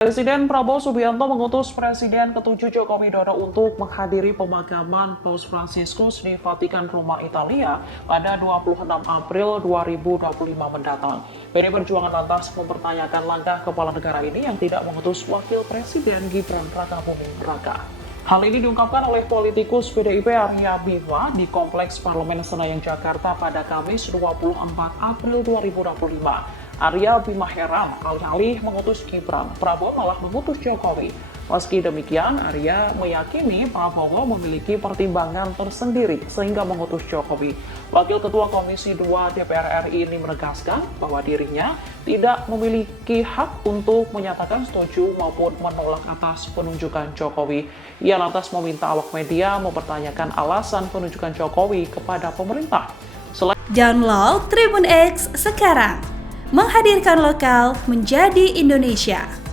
Presiden Prabowo Subianto mengutus Presiden ke-7 Joko Widodo untuk menghadiri pemakaman Paus Fransiskus di Vatikan Roma, Italia pada 26 April 2025 mendatang. PD Perjuangan lantas mempertanyakan langkah kepala negara ini yang tidak mengutus Wakil Presiden Gibran Rakabuming Raka. Hal ini diungkapkan oleh politikus PDIP Arya Bima di Kompleks Parlemen Senayan, Jakarta pada Kamis 24 April 2025. Arya Bima heran, alih-alih mengutus Gibran, Prabowo malah mengutus Jokowi. Meski demikian, Arya meyakini Prabowo memiliki pertimbangan tersendiri sehingga mengutus Jokowi. Wakil Ketua Komisi 2 DPR RI ini menegaskan bahwa dirinya tidak memiliki hak untuk menyatakan setuju maupun menolak atas penunjukan Jokowi. Ia lantas meminta awak media mempertanyakan alasan penunjukan Jokowi kepada pemerintah. Download Tribun X sekarang, menghadirkan lokal menjadi Indonesia.